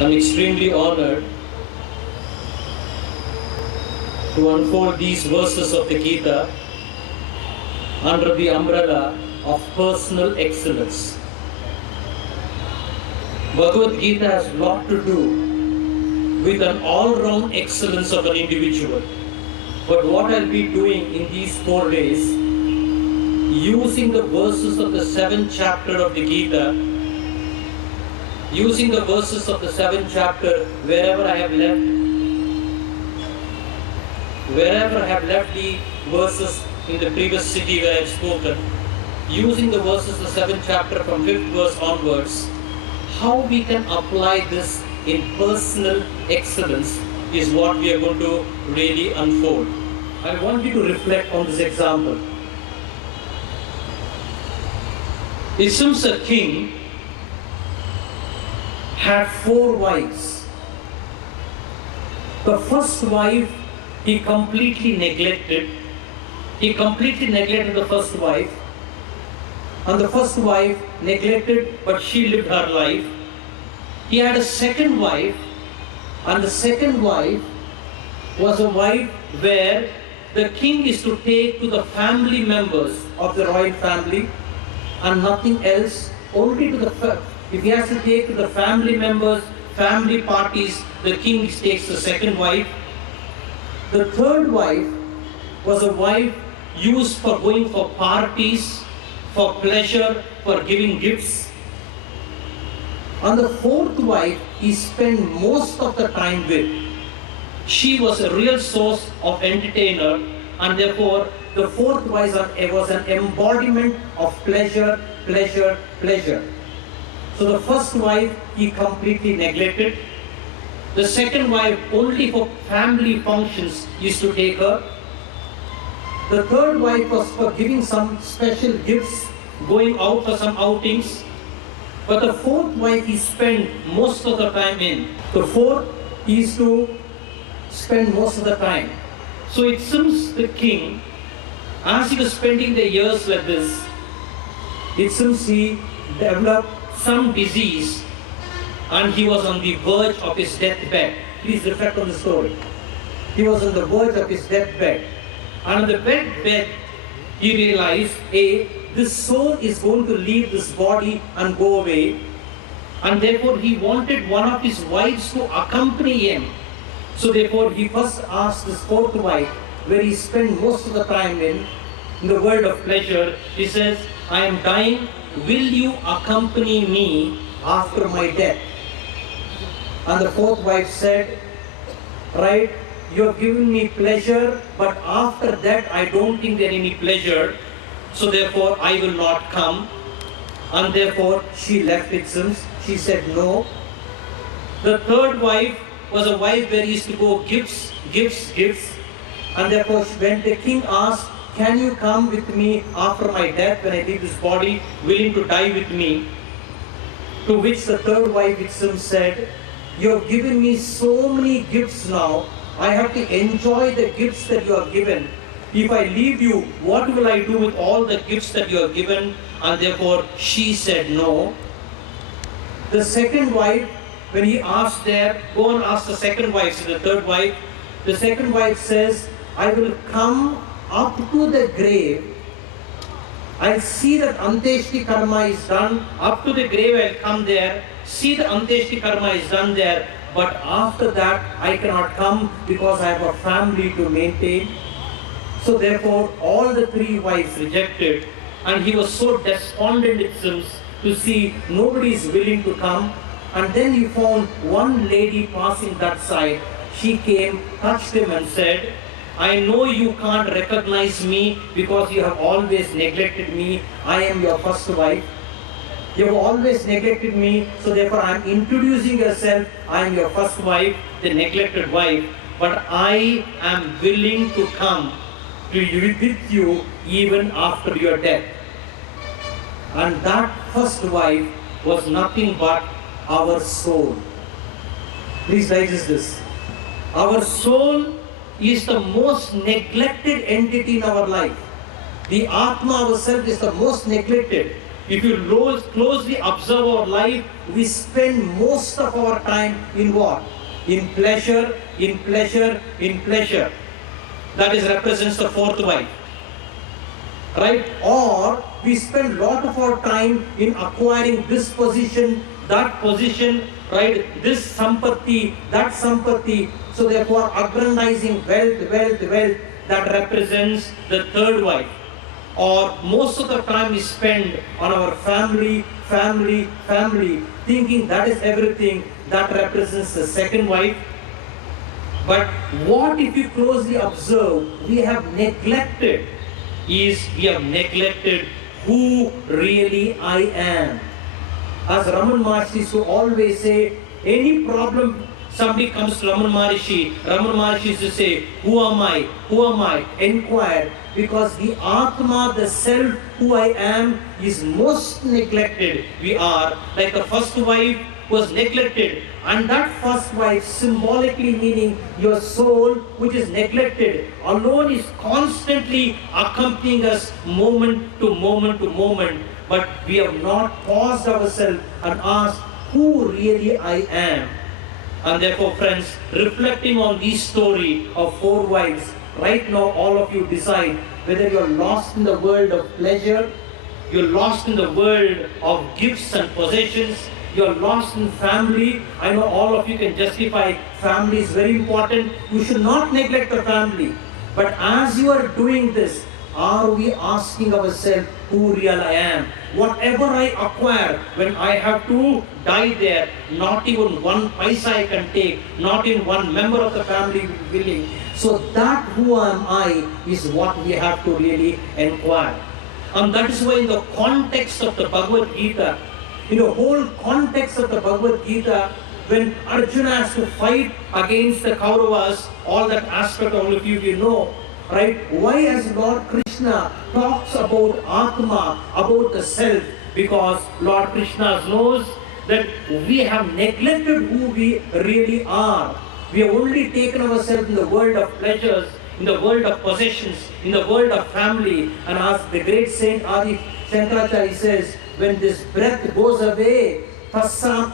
I'm extremely honored to unfold these verses of the Gita under the umbrella of personal excellence. Bhagavad Gita has a lot to do with an all-round excellence of an individual. But what I'll be doing in these 4 days, using the verses of the 7th chapter of the Gita, using the verses of the 7th chapter wherever I have left the verses in the previous city where I have spoken, using the verses of the 7th chapter from 5th verse onwards, how we can apply this in personal excellence is what we are going to really unfold. I want you to reflect on this example. It seems a king had 4 wives. The first wife he completely neglected. He completely neglected the first wife. And the first wife neglected, but she lived her life. He had a second wife, and the second wife was a wife where the king is to take to the family members of the royal family and nothing else, only to the, if he has to take to the family members, family parties, the king takes the second wife. The third wife was a wife used for going for parties, for pleasure, for giving gifts. And the fourth wife he spent most of the time with. She was a real source of entertainer, and therefore the fourth wife was an embodiment of pleasure, pleasure, pleasure. So the first wife he completely neglected. The second wife only for family functions used to take her. The third wife was for giving some special gifts, going out for some outings. But the fourth wife he spent most of the time in. The fourth he used to spend most of the time. So it seems the king, as he was spending the years like this, it seems he developed some disease and he was on the verge of his deathbed. Please reflect on the story. He was on the verge of his deathbed. And on the bed, he realized, this soul is going to leave this body and go away. And therefore he wanted one of his wives to accompany him. So therefore he first asked his fourth wife, where he spent most of the time in the world of pleasure. He says, I am dying, will you accompany me after my death? And the fourth wife said, right, you have given me pleasure, but after that I don't think there is any pleasure. So therefore I will not come. And therefore she left it since. She said no. The third wife was a wife where he used to go gifts. And therefore when the king asked, can you come with me after my death when I leave this body, willing to die with me? To which the third wife itself said, you have given me so many gifts now, I have to enjoy the gifts that you have given. If I leave you, what will I do with all the gifts that you have given? And therefore she said no. The second wife, when he asked there, go and ask the second wife, so the third wife, the second wife says, I will come up to the grave. I'll see that Anteshti Karma is done. Up to the grave I'll come there, see the Anteshti Karma is done there. But after that I cannot come because I have a family to maintain. So therefore all the 3 wives rejected. And he was so despondent it seems to see nobody is willing to come. And then he found one lady passing that side. She came, touched him and said, I know you can't recognize me because you have always neglected me. I am your first wife. You have always neglected me, so therefore I am introducing yourself. I am your first wife, the neglected wife. But I am willing to come to with you even after your death. And that first wife was nothing but our soul. Please digest this. Our soul is the most neglected entity in our life. The Atma ourself is the most neglected. if you closely observe our life, we spend most of our time in what? In pleasure, in pleasure, in pleasure. That is represents the fourth wife. Right? Or we spend a lot of our time in acquiring this position, that position, right? This sampatti, that sampatti. So therefore aggrandizing wealth, that represents the third wife. Or most of the time we spend on our family, thinking that is everything. That represents the second wife. But what if you closely observe, we have neglected who really I am. As Raman Maharshi used to always say, any problem, somebody comes to Raman Maharshi used to say, who am I? Inquire. Because the Atma, the self, who I am, is most neglected. We are, like the first wife was neglected. And that first wife, symbolically meaning your soul, which is neglected, alone is constantly accompanying us moment to moment. But we have not paused ourselves and asked who really I am. And therefore, friends, reflecting on this story of four wives, right now all of you decide whether you're lost in the world of pleasure, you're lost in the world of gifts and possessions, you're lost in family. I know all of you can justify family is very important. You should not neglect the family. But as you are doing this, are we asking ourselves who real I am? Whatever I acquire, when I have to die there, not even one paisa I can take, not even one member of the family willing. So that who am I is what we have to really inquire. And that is why in the context of the Bhagavad Gita, in the whole context of the Bhagavad Gita, when Arjuna has to fight against the Kauravas, all that aspect all of you know, right? Why as Lord Krishna talks about Atma, about the self? Because Lord Krishna knows that we have neglected who we really are. We have only taken ourselves in the world of pleasures, in the world of possessions, in the world of family. And as the great Saint Adi Shankaracharya says, when this breath goes away, pasyam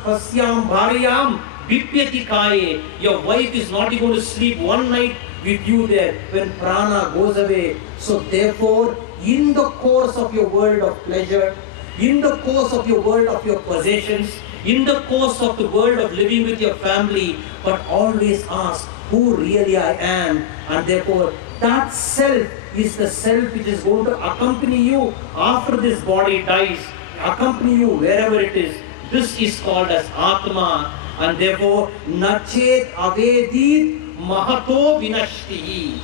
bharyam vipyati kaye, your wife is not going to sleep one night with you there when prana goes away. So therefore, in the course of your world of pleasure, in the course of your world of your possessions, in the course of the world of living with your family, but always ask who really I am. And therefore, that self is the self which is going to accompany you after this body dies, accompany you wherever it is. This is called as Atma. And therefore, Nachet Avedit Mahato Vinashtihi.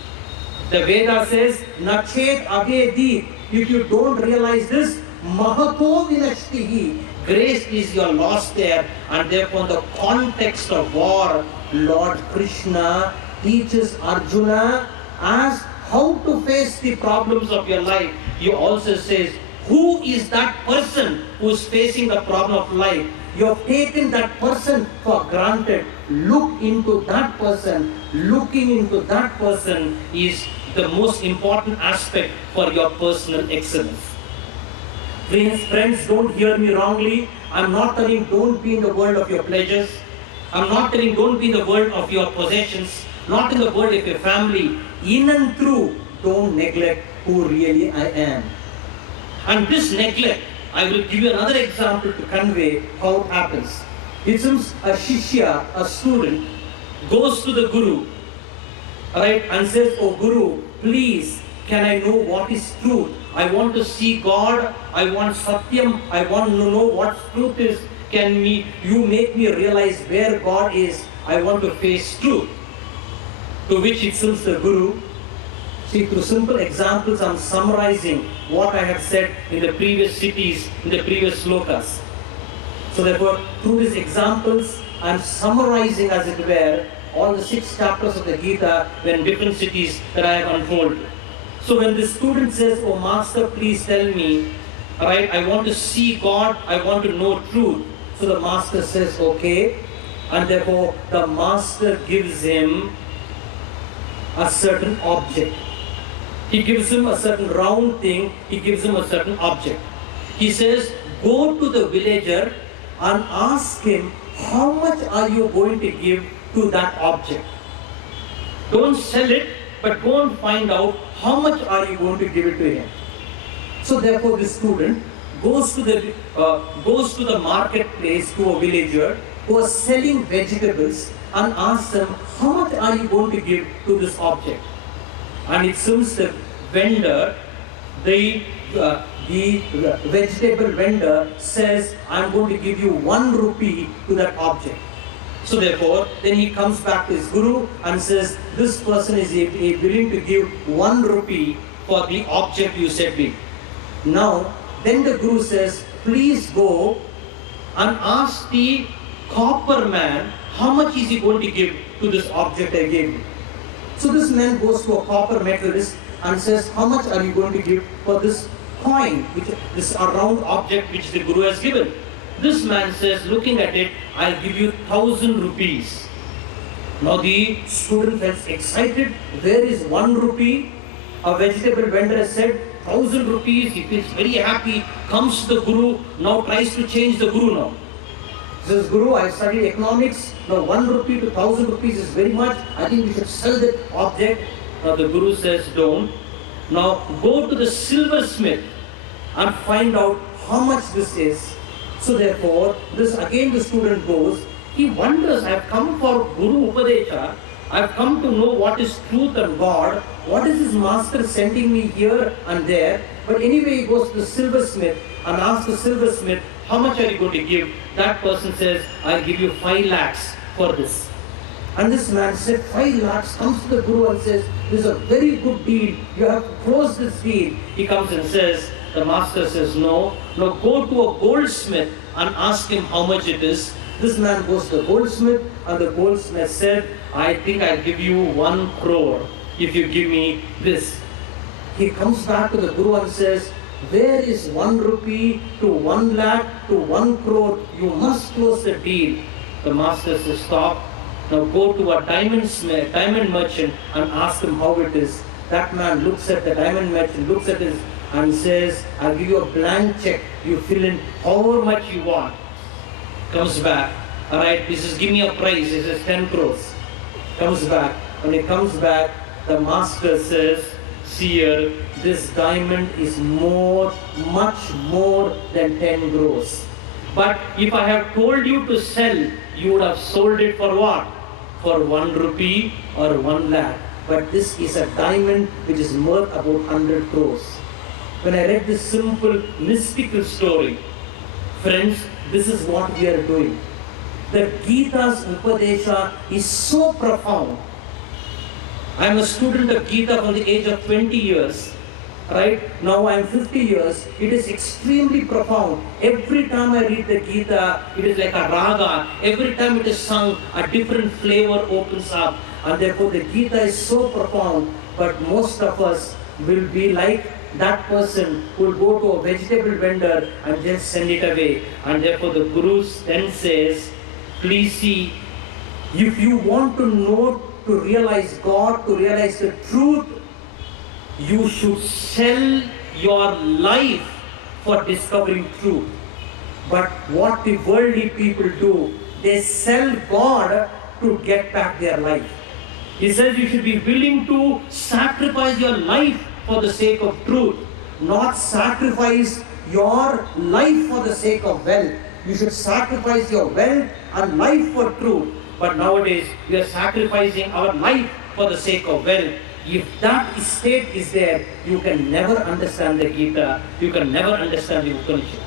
The Veda says, Nachet Avedit. If you don't realize this, Mahato Vinashtihi. Grace is your loss there. And therefore, in the context of war, Lord Krishna teaches Arjuna as how to face the problems of your life. He also says, who is that person who is facing the problem of life? You have taken that person for granted. Look into that person. Looking into that person is the most important aspect for your personal excellence. Friends, don't hear me wrongly. I'm not telling don't be in the world of your pleasures. I'm not telling don't be in the world of your possessions. Not in the world of your family. In and through, don't neglect who really I am. And this neglect, I will give you another example to convey how it happens. It seems a shishya, a student, goes to the guru, right, and says, oh Guru, please, can I know what is truth? I want to see God, I want Satyam, I want to know what truth is. Can you make me realize where God is? I want to face truth. To which it seems the Guru, see, through simple examples, I'm summarizing what I have said in the previous cities, in the previous slokas. So therefore, through these examples, I'm summarizing, as it were, all the 6 chapters of the Gita in different cities that I have unfolded. So when the student says, oh Master, please tell me, right, I want to see God, I want to know truth. So the Master says, okay. And therefore, the Master gives him a certain object. He gives him a certain round thing, he gives him a certain object. He says, go to the villager and ask him, how much are you going to give to that object? Don't sell it, but go and find out how much are you going to give it to him. So therefore, this student goes to the marketplace to a villager who is selling vegetables and asks them, how much are you going to give to this object? And it seems the vendor, the vegetable vendor says, I'm going to give you 1 rupee to that object. So therefore, then he comes back to his guru and says, this person is willing to give 1 rupee for the object you said me. Now, then the guru says, please go and ask the copper man, how much is he going to give to this object I gave you? So this man goes to a copper metallist and says, how much are you going to give for this coin, this round object which the guru has given? This man says, looking at it, I'll give you 1,000 rupees. Now the student gets excited. Where is 1 rupee? A vegetable vendor has said 1,000 rupees. He feels very happy. Comes to the guru. Now tries to change the guru now. Says, Guru, I studied economics. Now 1 rupee to 1,000 rupees is very much. I think we should sell that object. Now the guru says, don't. Now go to the silversmith and find out how much this is. So therefore, this again the student goes. He wonders, I have come for Guru Upadesha. I have come to know what is truth and God. What is his master sending me here and there? But anyway, he goes to the silversmith and asks the silversmith, how much are you going to give? That person says, I'll give you 5 lakhs for this. And this man said, 5 lakhs, comes to the Guru and says, this is a very good deal. You have to close this deal. He comes and says, the master says, no. Now go to a goldsmith and ask him how much it is. This man goes to the goldsmith and the goldsmith said, I think I'll give you 1 crore if you give me this. He comes back to the Guru and says, where is 1 rupee to 1 lakh to 1 crore? You must close the deal. The master says, stop. Now go to a diamond merchant and ask him how it is. That man looks at the diamond merchant, looks at his and says, I'll give you a blank check. You fill in however much you want. Comes back. Alright, he says, give me a price. He says, 10 crores. Comes back. When he comes back, the master says, see here, this diamond is much more than 10 crores. But if I have told you to sell, you would have sold it for what? For 1 rupee or 1 lakh. But this is a diamond which is worth about 100 crores. When I read this simple mystical story, friends, this is what we are doing. The Gita's Upadesha is so profound. I am a student of Gita from the age of 20 years. Right? Now I am 50 years. It is extremely profound. Every time I read the Gita, it is like a raga. Every time it is sung, a different flavor opens up. And therefore the Gita is so profound. But most of us will be like that person who will go to a vegetable vendor and just send it away. And therefore the Guru then says, please see, if you want to know, to realize God, to realize the truth, you should sell your life for discovering truth. But what the worldly people do, they sell God to get back their life. He says you should be willing to sacrifice your life for the sake of truth, not sacrifice your life for the sake of wealth. You should sacrifice your wealth and life for truth. But nowadays, we are sacrificing our life for the sake of wealth. If that state is there, you can never understand the Gita. You can never understand the Upanishad.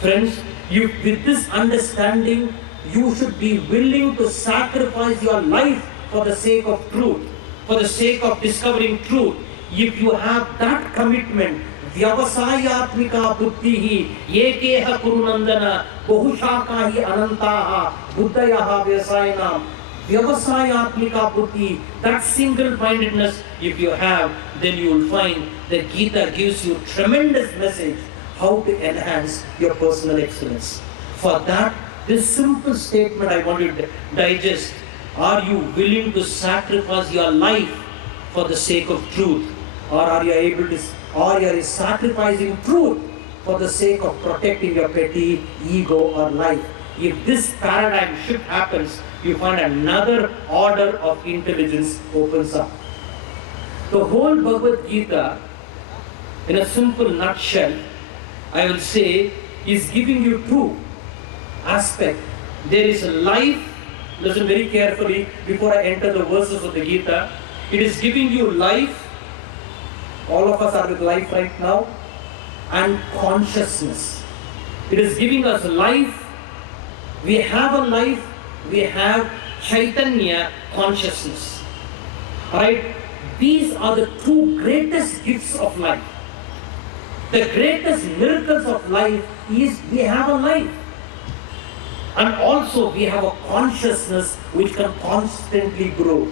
Friends, with this understanding, you should be willing to sacrifice your life for the sake of truth, for the sake of discovering truth. If you have that commitment, Vyavasayatmika buddhihi yekeha kurunandana bahushakahi anantaha buddhayaha vyasayanam. Vyavasayatmika buddhi, that single-mindedness if you have, then you will find that Gita gives you tremendous message how to enhance your personal excellence. For that, this simple statement I want you to digest. Are you willing to sacrifice your life for the sake of truth? Or are you able to, or are you sacrificing truth for the sake of protecting your petty ego or life. If this paradigm shift happens, you find another order of intelligence opens up. The whole Bhagavad Gita, in a simple nutshell, I will say, is giving you two aspects. There is a life, listen very carefully before I enter the verses of the Gita. It is giving you life, all of us are with life right now, and consciousness. It is giving us life. We have a life, we have Chaitanya consciousness. Right? These are the two greatest gifts of life. The greatest miracles of life is we have a life. And also we have a consciousness which can constantly grow.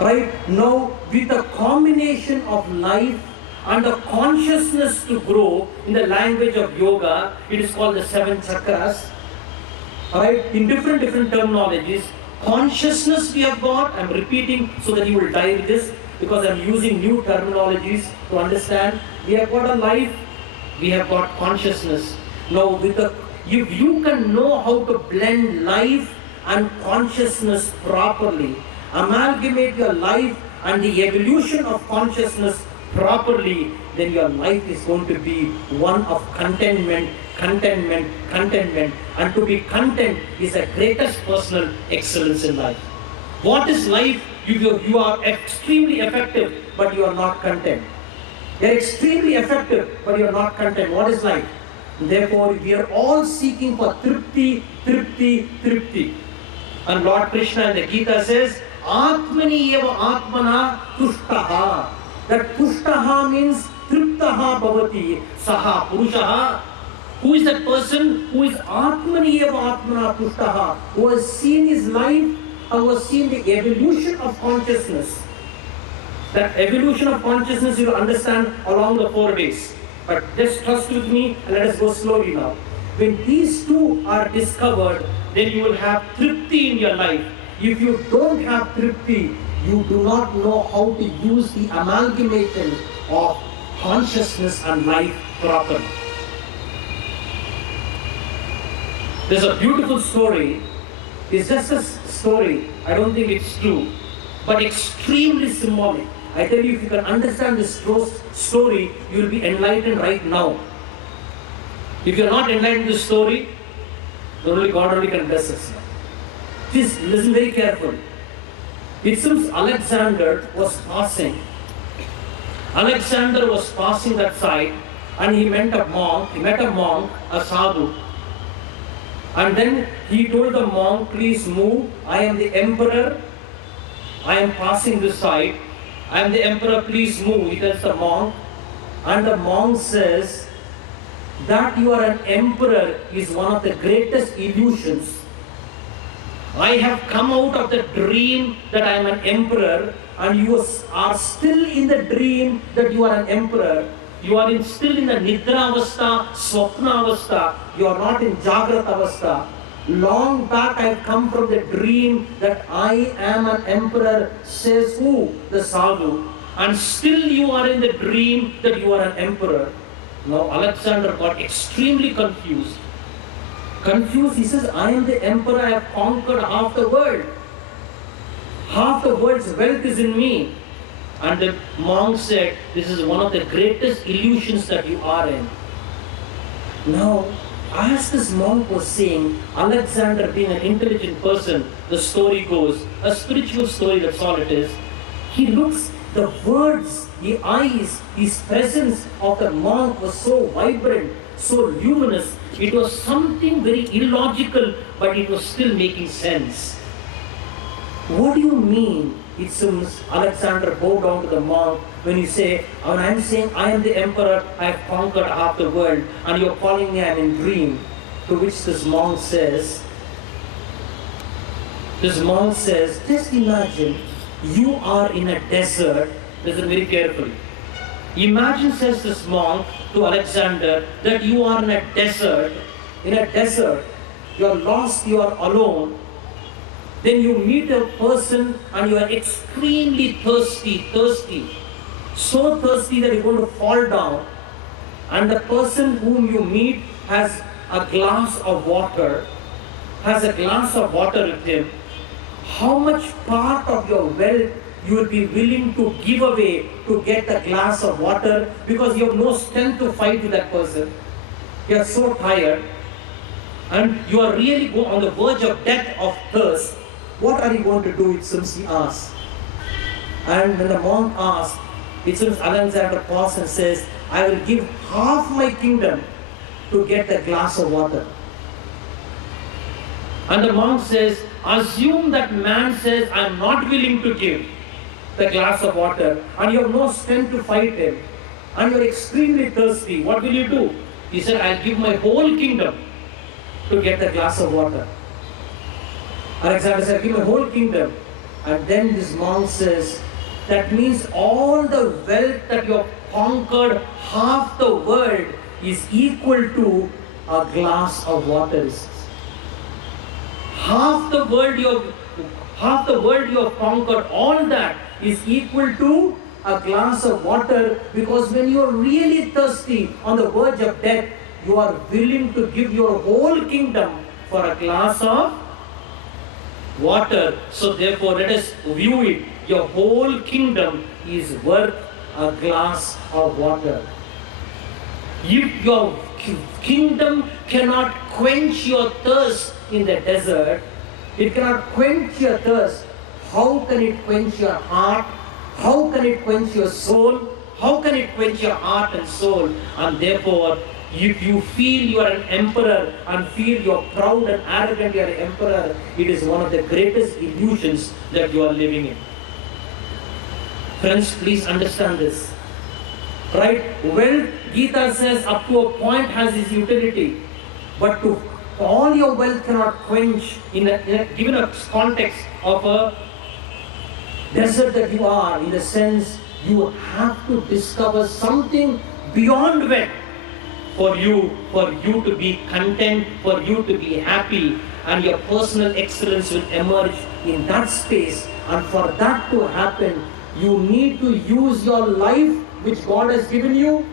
Right? Now, with the combination of life and the consciousness to grow, in the language of yoga, it is called the 7 chakras. Right? In different terminologies. Consciousness we have got, I'm repeating so that you will digest because I'm using new terminologies to understand. We have got a life, we have got consciousness. Now, if you can know how to blend life and consciousness properly, amalgamate your life and the evolution of consciousness properly, then your life is going to be one of contentment. And to be content is the greatest personal excellence in life. What is life? You are extremely effective, but you are not content. You are extremely effective, but you are not content. What is life? Therefore, we are all seeking for tripti. And Lord Krishna in the Gita says, Atmani eva atmana tushtaha. That tushtaha means triptaha bhavati saha purushaha. Who is that person who is atmani eva atmana tushtaha? Who has seen his life and who has seen the evolution of consciousness. That evolution of consciousness you will understand along the 4 ways. But just trust with me and let us go slowly now. When these two are discovered, then you will have tripti in your life. If you don't have tripti, you do not know how to use the amalgamation of consciousness and life properly. There's a beautiful story. It's just a story. I don't think it's true, but extremely symbolic. I tell you, if you can understand this story, you will be enlightened right now. If you are not enlightened in this story, only God only can bless us. Please listen very carefully. It seems Alexander was passing. Alexander was passing that side, and he met a monk, a sadhu. And then he told the monk, please move. I am the emperor. I am passing this side. I am the emperor, please move. He tells the monk. And the monk says, that you are an emperor is one of the greatest illusions. I have come out of the dream that I am an emperor, and you are still in the dream that you are an emperor. You are still in the Nidra Avastha, Swapna Avastha. You are not in Jagrat Avastha. Long back I have come from the dream that I am an emperor, says who? The sadhu. And still you are in the dream that you are an emperor. Now Alexander got extremely confused. He says, I am the emperor, I have conquered half the world. Half the world's wealth is in me. And the monk said, this is one of the greatest illusions that you are in. Now, as this monk was saying, Alexander being an intelligent person, the story goes, a spiritual story, that's all it is. He looks, the words, the eyes, his presence of the monk was so vibrant, so luminous. It was something very illogical, but it was still making sense. What do you mean? It seems Alexander bowed down to the monk when when I am saying I am the emperor, I have conquered half the world, and you are calling me I am in dream. To which this monk says, just imagine you are in a desert. Listen very carefully. Imagine, says this monk to Alexander, that you are in a desert. You are lost, you are alone. Then you meet a person and you are extremely thirsty. So thirsty that you're going to fall down. and the person whom you meet has a glass of water, with him, how much part of your wealth you will be willing to give away to get a glass of water, because you have no strength to fight with that person. You are so tired and you are really on the verge of death of thirst. What are you going to do? It seems he asked. And when the monk asked, it seems Alexander paused and says, I will give half my kingdom to get a glass of water. And the monk says, assume that man says, I am not willing to give the glass of water, and you have no strength to fight him, and you are extremely thirsty. What will you do? He said, I'll give my whole kingdom to get a glass of water. Alexander said, give my whole kingdom. And then this monk says, that means all the wealth that you have conquered, half the world is equal to a glass of water. Half the world you have conquered, all that is equal to a glass of water, because when you are really thirsty on the verge of death, you are willing to give your whole kingdom for a glass of water. So therefore, let us view it. Your whole kingdom is worth a glass of water. If your kingdom cannot quench your thirst in the desert, it cannot quench your thirst, how can it quench your heart? How can it quench your soul? How can it quench your heart and soul? And therefore, if you feel you are an emperor and feel you are proud and arrogant, you are an emperor, it is one of the greatest illusions that you are living in. Friends, please understand this. Right? Wealth, Gita says, up to a point has its utility. But to all your wealth cannot quench given a context of a desert that you are, in the sense you have to discover something beyond wealth for you to be content, for you to be happy, and your personal excellence will emerge in that space. And for that to happen, you need to use your life which God has given you,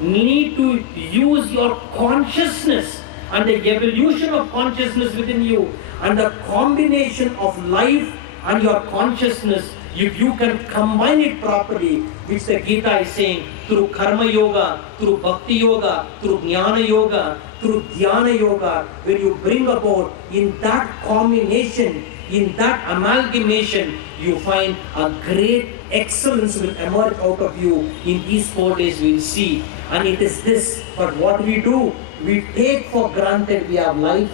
need to use your consciousness and the evolution of consciousness within you, and the combination of life and your consciousness, if you can combine it properly, which the Gita is saying, through karma yoga, through bhakti yoga, through jnana yoga, through dhyana yoga, when you bring about in that combination, in that amalgamation, you find a great excellence will emerge out of you. In these 4 days we will see. And it is this, but what we do, we take for granted we have life.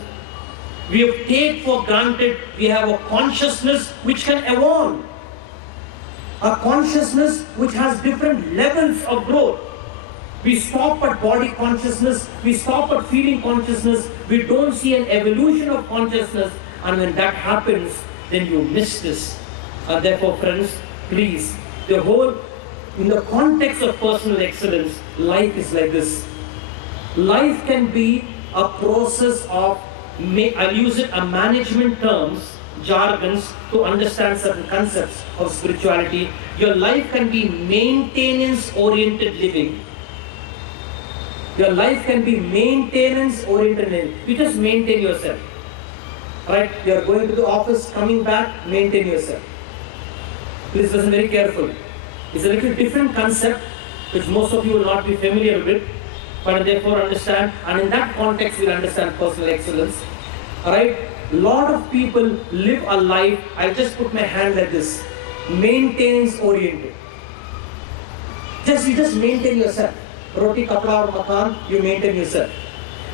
We have take for granted we have a consciousness which can evolve. A consciousness which has different levels of growth. We stop at body consciousness, we stop at feeling consciousness, we don't see an evolution of consciousness, and when that happens, then you miss this. And therefore, friends, please, in the context of personal excellence, life is like this. Life can be a process of, I'll use it a management terms, jargons, to understand certain concepts of spirituality. Your life can be maintenance-oriented living. Your life can be maintenance-oriented living. You just maintain yourself. Right? You are going to the office, coming back, maintain yourself. Please listen very carefully. It's a little different concept, which most of you will not be familiar with, but therefore understand, and in that context we'll understand personal excellence. Alright? Lot of people live a life, I'll just put my hand like this, maintenance oriented. You just maintain yourself. Roti, kapda or makan, you maintain yourself.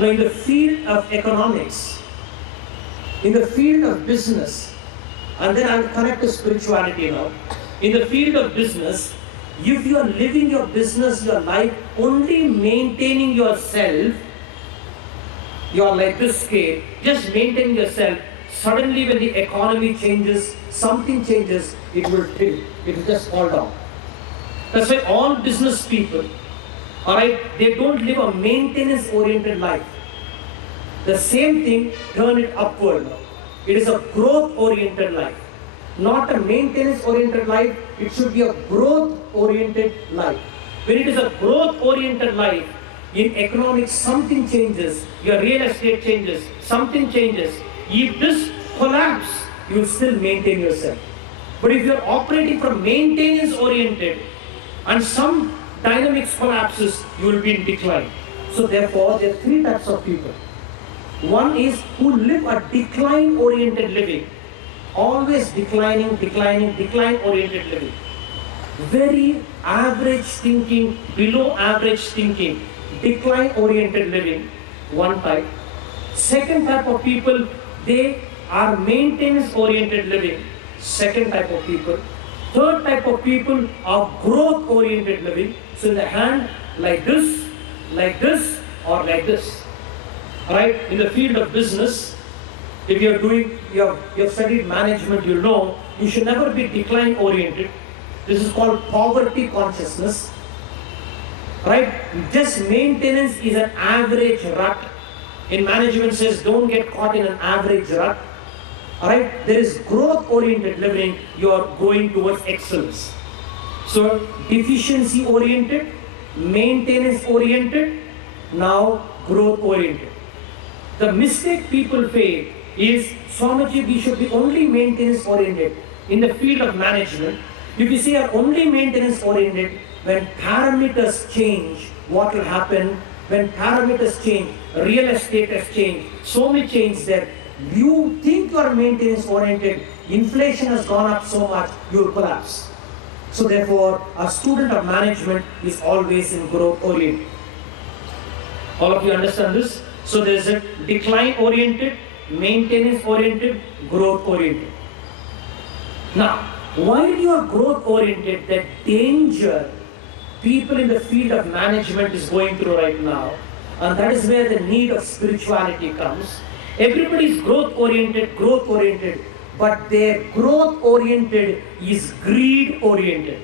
Now in the field of economics, in the field of business, and then I'll connect to spirituality now. In the field of business, if you are living your business, your life, only maintaining yourself, you are like this scale, just maintain yourself. Suddenly when the economy changes, something changes, it will just fall down. That's why all business people, alright, they don't live a maintenance-oriented life. The same thing, turn it upward now. It is a growth-oriented life. Not a maintenance-oriented life, it should be a growth-oriented life. When it is a growth-oriented life, in economics something changes, your real estate changes, something changes. If this collapse, you will still maintain yourself. But if you are operating from maintenance oriented and some dynamics collapses, you will be in decline. So therefore, there are three types of people. One is who live a decline oriented living. Always decline oriented living. Very average thinking, below average thinking, decline oriented living, one type. Second type of people, they are maintenance oriented living, second type of people. Third type of people are growth oriented living. So in the hand, like this, or like this. Right? In the field of business, if you have studied management, you know you should never be decline oriented. This is called poverty consciousness. Right? Just maintenance is an average rut. In management says don't get caught in an average rut. Right? There is growth oriented living, you are going towards excellence. So deficiency oriented, maintenance oriented, now growth oriented. The mistake people fail is, Swamiji, we should be only maintenance oriented. In the field of management, if you say are only maintenance oriented, when parameters change, what will happen? When parameters change, real estate has changed, so many change that you think you are maintenance oriented, inflation has gone up so much, you will collapse. So therefore, a student of management is always in growth oriented. All of you understand this? So there is a decline oriented, maintenance oriented, growth oriented. Now, while you are growth oriented, that danger people in the field of management is going through right now, and that is where the need of spirituality comes. Everybody is growth oriented, but their growth oriented is greed oriented.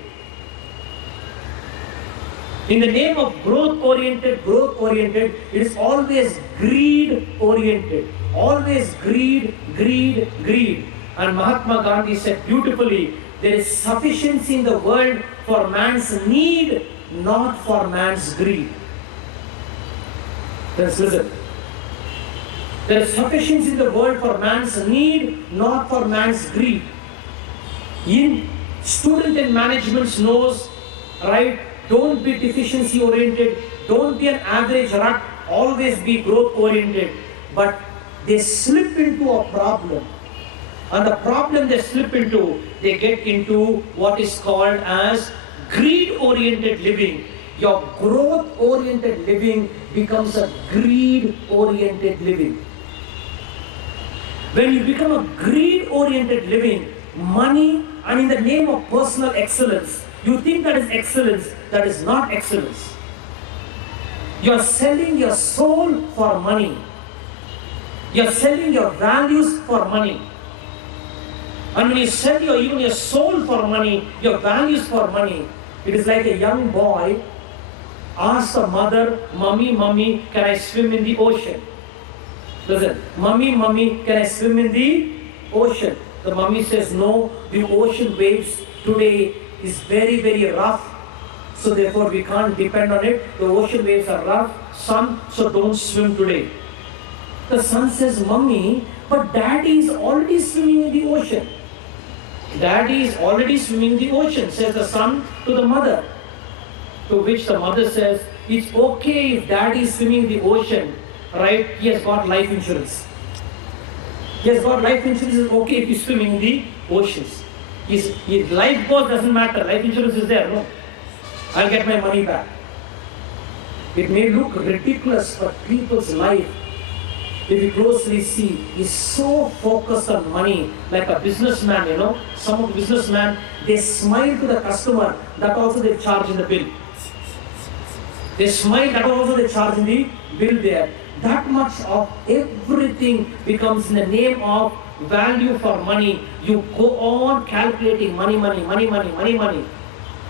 In the name of growth oriented, it is always greed oriented. Always greed. And Mahatma Gandhi said beautifully, there is sufficiency in the world for man's need, not for man's greed. Let's listen. There is sufficiency in the world for man's need, not for man's greed. In student and management knows, right? Don't be deficiency oriented. Don't be an average rut. Always be growth oriented. But they slip into a problem. And the problem they slip into, they get into what is called as greed-oriented living. Your growth-oriented living becomes a greed-oriented living. When you become a greed-oriented living, money, and in the name of personal excellence, you think that is excellence, that is not excellence. You are selling your soul for money. You are selling your values for money. And when you sell even your soul for money, your values for money, it is like a young boy asks a mother, Mummy, can I swim in the ocean? Listen, Mummy, can I swim in the ocean? The mummy says, no, the ocean waves today is very, very rough. So therefore we can't depend on it. The ocean waves are rough, son, so don't swim today. The son says, Mummy, but daddy is already swimming in the ocean. Daddy is already swimming in the ocean, says the son to the mother. To which the mother says, it's okay if daddy is swimming in the ocean, right? He has got life insurance. He has got life insurance, it's okay if he's swimming in the oceans. His life goes, doesn't matter, life insurance is there, no? I'll get my money back. It may look ridiculous, but people's life, if you closely see, is so focused on money, like a businessman, some of the businessmen, they smile to the customer, that also they charge in the bill. They smile, that also they charge in the bill there. That much of everything becomes in the name of value for money. You go on calculating money.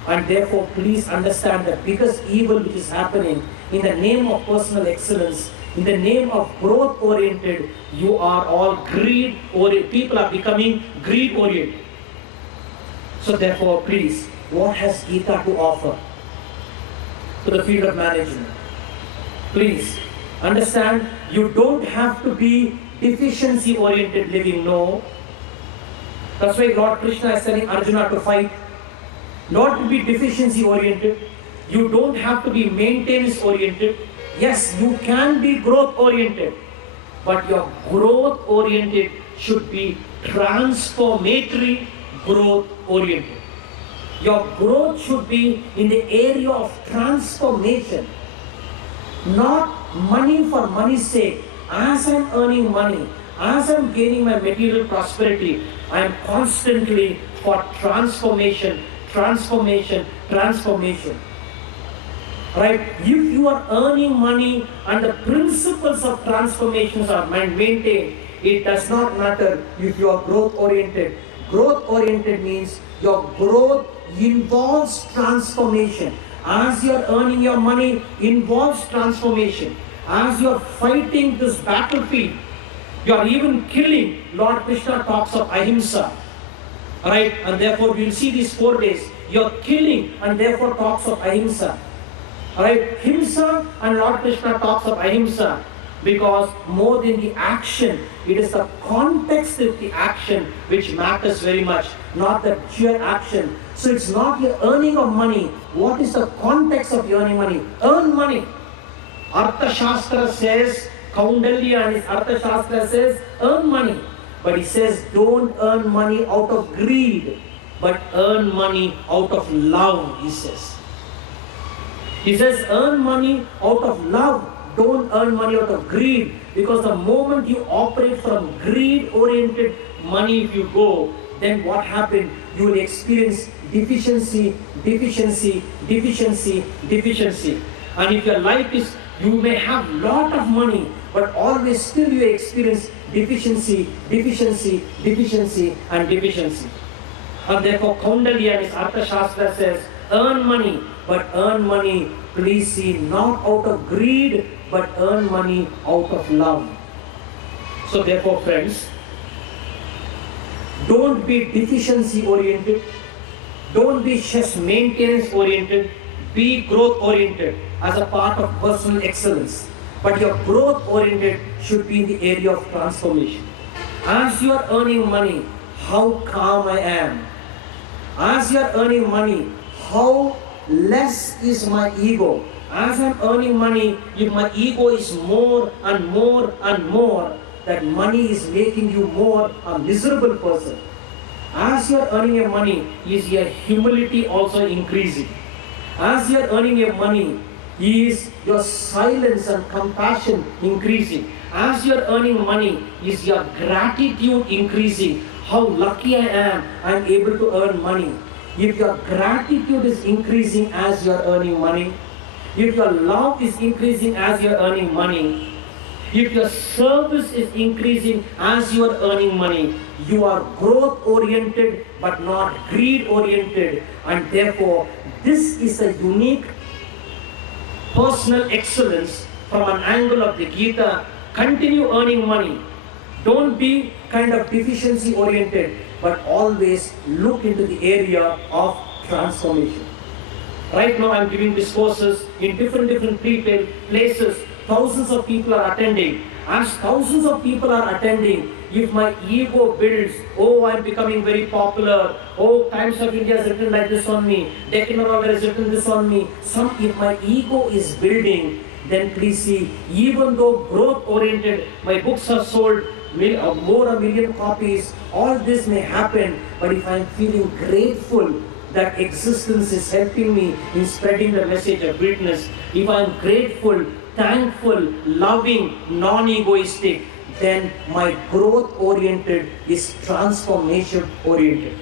And therefore, please understand the biggest evil which is happening in the name of personal excellence, in the name of growth oriented, you are all greed oriented. People are becoming greed oriented. So therefore, please, what has Gita to offer to the field of management? Please understand, you don't have to be deficiency oriented living, no. That's why Lord Krishna is telling Arjuna to fight, not to be deficiency oriented. You don't have to be maintenance oriented. Yes, you can be growth oriented, but your growth oriented should be transformatory growth oriented. Your growth should be in the area of transformation, not money for money's sake. As I'm earning money, as I'm gaining my material prosperity, I am constantly for transformation, transformation, transformation. Right? If you are earning money and the principles of transformations are maintained, it does not matter if you are growth oriented. Growth oriented means your growth involves transformation. As you are earning your money, involves transformation. As you are fighting this battlefield, you are even killing. Lord Krishna talks of ahimsa. Right? And therefore we will see these 4 days. You are killing and therefore talks of ahimsa. Right? Himsa, and Lord Krishna talks of ahimsa because more than the action, it is the context of the action which matters very much, not the sheer action. So it's not your earning of money. What is the context of earning money? Earn money. Artha Shastra says, Kaundalya and his Artha Shastra says, earn money. But he says, don't earn money out of greed, but earn money out of love, he says. He says, earn money out of love. Don't earn money out of greed. Because the moment you operate from greed-oriented money, if you go, then what happens? You will experience deficiency, deficiency, deficiency, deficiency. And if your life is, you may have lot of money, but always still you experience deficiency, deficiency, deficiency, and deficiency. And therefore, Kaundalya and his Artha Shastra says, earn money, but earn money, please see, not out of greed, but earn money out of love. So therefore, friends, don't be deficiency oriented, don't be just maintenance oriented, be growth oriented as a part of personal excellence. But your growth oriented should be in the area of transformation. As you are earning money, how calm I am. As you are earning money, how less is my ego. As I'm earning money, if my ego is more and more and more, that money is making you more a miserable person. As you are earning your money, is your humility also increasing? As you are earning your money, is your silence and compassion increasing? As you are earning money, is your gratitude increasing? How lucky I am able to earn money. If your gratitude is increasing as you are earning money, if your love is increasing as you are earning money, if your service is increasing as you are earning money, you are growth oriented but not greed oriented, and therefore this is a unique personal excellence from an angle of the Gita. Continue earning money. Don't be kind of deficiency oriented, but always look into the area of transformation. Right now I am giving these courses in different places. Thousands of people are attending. As thousands of people are attending, if my ego builds, oh, I am becoming very popular, oh, Times of India has written like this on me, Deccan Order has written this on me, if my ego is building, then please see, even though growth oriented, my books have sold more a million copies, all this may happen, but if I am feeling grateful that existence is helping me in spreading the message of greatness, if I am grateful, thankful, loving, non-egoistic, then my growth oriented is transformation oriented.